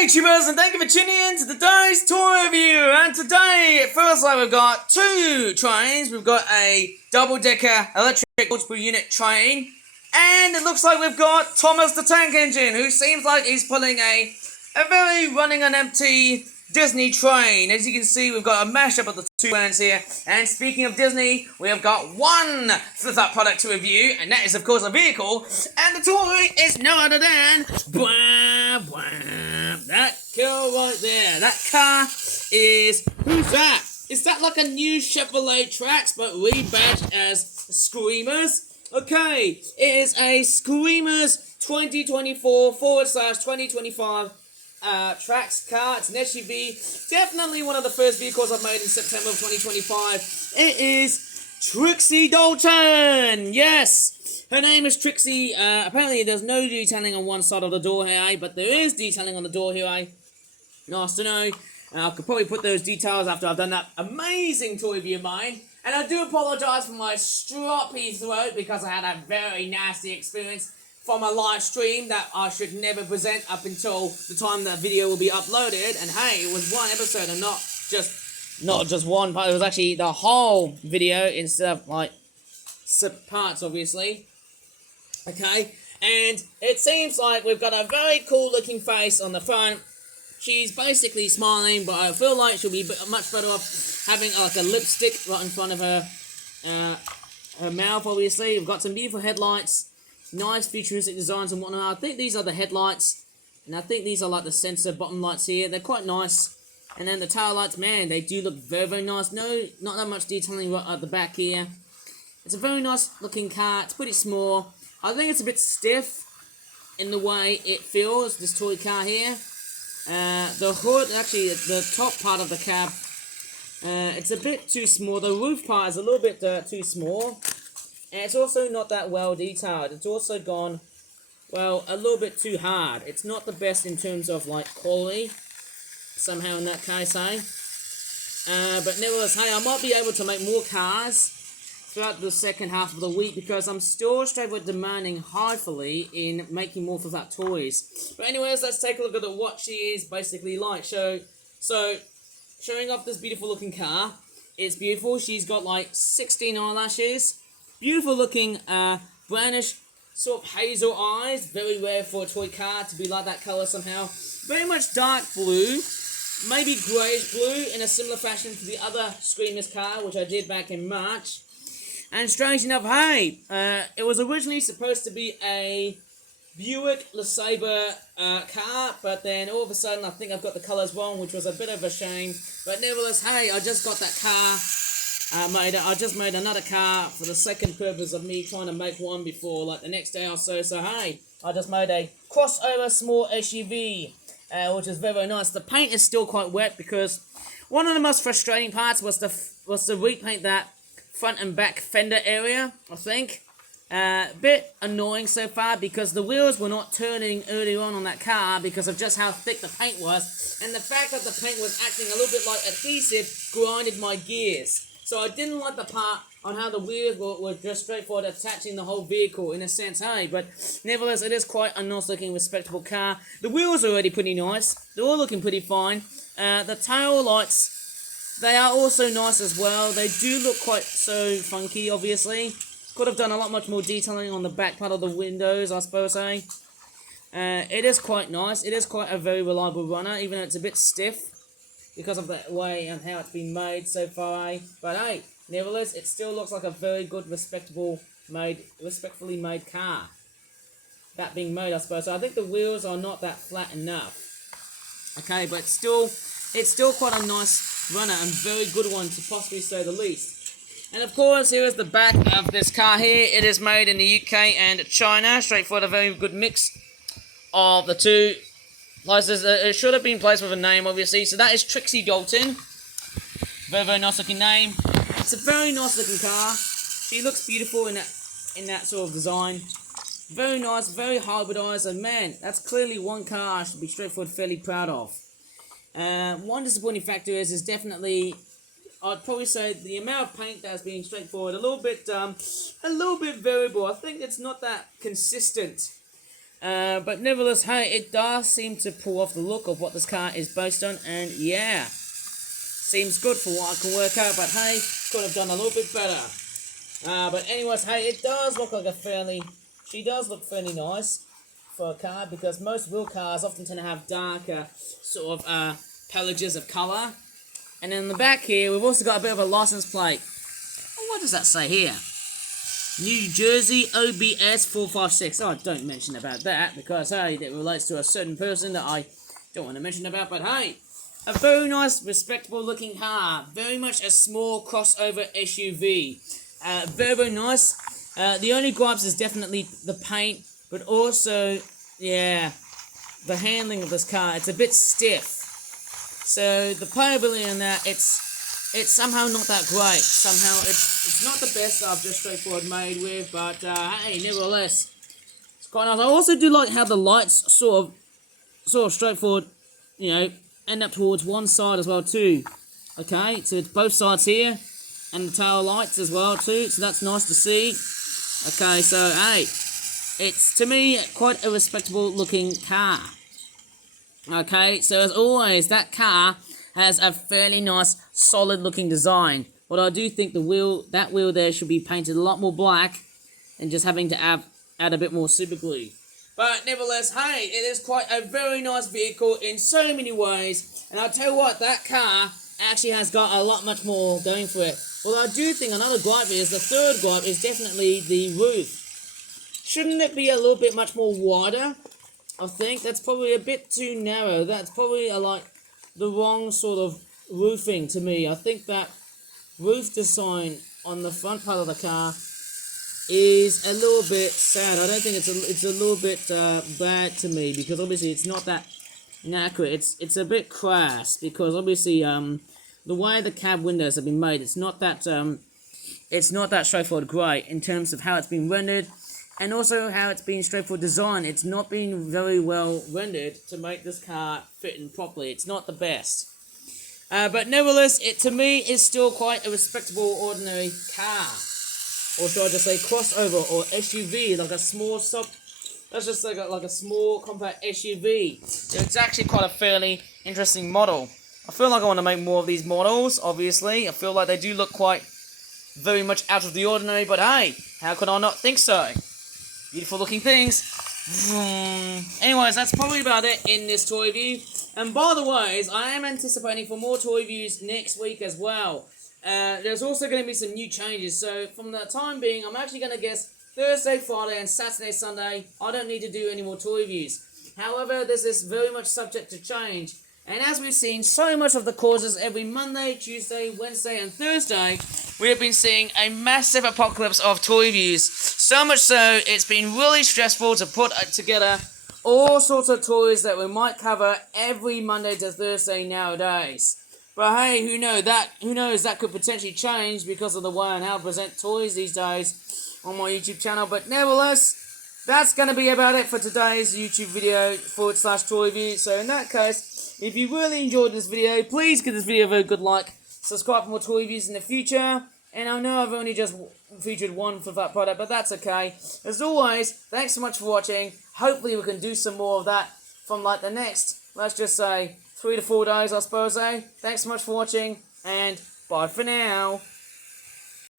Hey Tubers, and thank you for tuning in to today's toy review. And today it feels like we've got two trains. We've got a double-decker electric multiple unit train, and it looks like we've got Thomas the Tank Engine, who seems like he's pulling a very running on empty Disney train. As you can see, we've got a mashup of the two brands here. And speaking of Disney, we have got one flip-up product to review, and that is of course a vehicle. And the toy is no other than that girl right there. That car is, who's that? Is that like a new Chevrolet Trax but rebadged as Skreemerz? Okay, it is a Skreemerz 2024/2025 Trax car. It's an SUV. Definitely one of the first vehicles I've made in September of 2025. It is Trixie Dalton. Yes, her name is Trixie. Apparently there's no detailing on one side of the door here, but there is detailing on the door here. Nice to know. I could probably put those details after I've done that amazing toy review of mine. And I do apologise for my stroppy throat because I had a very nasty experience from a live stream that I should never present up until the time that video will be uploaded. And hey, it was one episode and not just one part. It was actually the whole video instead of like parts, obviously. Okay, and it seems like we've got a very cool looking face on the front. She's basically smiling, but I feel like she'll be much better off having like a lipstick right in front of her mouth, obviously. We've got some beautiful headlights, nice futuristic designs and whatnot. I think these are the headlights, and I think these are like the sensor bottom lights here. They're quite nice. And then the tail lights, man, they do look very, very nice. No, not that much detailing right at the back here. It's a very nice looking car. It's pretty small. I think it's a bit stiff in the way it feels, this toy car here. The hood, actually, the top part of the cab, it's a bit too small. The roof part is a little bit too small. And it's also not that well detailed. It's also gone, well, a little bit too hard. It's not the best in terms of, like, quality, somehow in that case, hey? But nevertheless, hey, I might be able to make more cars throughout the second half of the week because I'm still straightforward demanding heartfully in making more for that toys. But anyways, let's take a look at what she is basically like. So showing off this beautiful looking car. It's beautiful. She's got like 16 eyelashes. Beautiful looking brownish sort of hazel eyes. Very rare for a toy car to be like that color somehow. Very much dark blue. Maybe greyish blue in a similar fashion to the other Skreemerz car, which I did back in March. And strange enough, hey, it was originally supposed to be a Buick LeSabre car, but then all of a sudden I think I've got the colours wrong, which was a bit of a shame. But nevertheless, hey, I just got that car. I just made another car for the second purpose of me trying to make one before, like the next day or so. So hey, I just made a CrossOver small SUV, which is very, very nice. The paint is still quite wet because one of the most frustrating parts was to repaint that front and back fender area, I think. Bit annoying so far because the wheels were not turning earlier on that car because of just how thick the paint was, and the fact that the paint was acting a little bit like adhesive grinded my gears. So I didn't like the part on how the wheels were just straightforward attaching the whole vehicle in a sense, hey, but nevertheless it is quite a nice looking respectable car. The wheels are already pretty nice, they're all looking pretty fine. The tail lights, they are also nice as well. They do look quite so funky, obviously. Could have done a lot much more detailing on the back part of the windows, I suppose, eh? It is quite nice. It is quite a very reliable runner, even though it's a bit stiff because of the way and how it's been made so far, eh? But hey, nevertheless, it still looks like a very good, respectfully made car. That being made, I suppose. So I think the wheels are not that flat enough. Okay, but it's still quite a nice runner and very good one to possibly say the least. And of course, here is the back of this car here. It is made in the UK and China. Straightforward, a very good mix of the two places. It should have been placed with a name, obviously. So that is Trixie Dalton. Very, very nice looking name. It's a very nice looking car. She looks beautiful in that sort of design. Very nice, very hybridized, and man, that's clearly one car I should be straightforward fairly proud of. One disappointing factor is definitely, I'd probably say, the amount of paint that's being straightforward, a little bit variable. I think it's not that consistent But nevertheless, hey, it does seem to pull off the look of what this car is based on, and yeah, seems good for what I can work out, but hey, could have done a little bit better. But anyways, hey, it does look like she does look fairly nice for a car, because most real cars often tend to have darker sort of pelages of colour. And in the back here, we've also got a bit of a license plate. What does that say here? New Jersey OBS 456. Oh, don't mention about that, because hey, that relates to a certain person that I don't want to mention about, but hey, a very nice, respectable looking car. Very much a small crossover SUV. Very, very nice. The only gripes is definitely the paint, but also, yeah, the handling of this car. It's a bit stiff. So the playability in that, it's somehow not that great. Somehow it's not the best I've just straightforward made with, but hey, nevertheless, it's quite nice. I also do like how the lights sort of straightforward, you know, end up towards one side as well too. Okay, so it's both sides here, and the tail lights as well too. So that's nice to see. Okay, so hey, it's to me quite a respectable looking car. Okay, so as always, that car has a fairly nice, solid looking design. But I do think that wheel there should be painted a lot more black and just having to add a bit more super glue. But nevertheless, hey, it is quite a very nice vehicle in so many ways. And I'll tell you what, that car actually has got a lot much more going for it. Well, I do think another gripe is, the third gripe is definitely the roof. Shouldn't it be a little bit much more wider? I think that's probably a bit too narrow. That's probably like the wrong sort of roofing to me. I think that roof design on the front part of the car is a little bit sad. I don't think it's a little bit bad to me, because obviously it's not that accurate. It's a bit crass, because obviously the way the cab windows have been made, it's not that straightforward great in terms of how it's been rendered. And also how it's been straightforward design. It's not been very well rendered to make this car fit in properly. It's not the best. But nevertheless, it to me is still quite a respectable ordinary car. Or should I just say crossover or SUV, like a small that's just like a small compact SUV. It's actually quite a fairly interesting model. I feel like I want to make more of these models, obviously. I feel like they do look quite very much out of the ordinary, but hey, how could I not think so? Beautiful looking things. Anyways, that's probably about it in this toy review. And by the way, I am anticipating for more toy reviews next week as well. There's also going to be some new changes. So from the time being, I'm actually going to guess Thursday, Friday, and Saturday, Sunday, I don't need to do any more toy reviews. However, this is very much subject to change. And as we've seen so much of the causes every Monday, Tuesday, Wednesday, and Thursday, we have been seeing a massive apocalypse of toy reviews. So much so, it's been really stressful to put together all sorts of toys that we might cover every Monday to Thursday nowadays. But hey, who knows, that could potentially change because of the way and how I present toys these days on my YouTube channel. But nevertheless, that's going to be about it for today's YouTube video /toy review. So in that case, if you really enjoyed this video, please give this video a very good like. Subscribe for more toy reviews in the future. And I know I've only just featured one for that product, but that's okay. As always, thanks so much for watching. Hopefully we can do some more of that from like the next, let's just say, 3 to 4 days, I suppose, eh? Thanks so much for watching, and bye for now.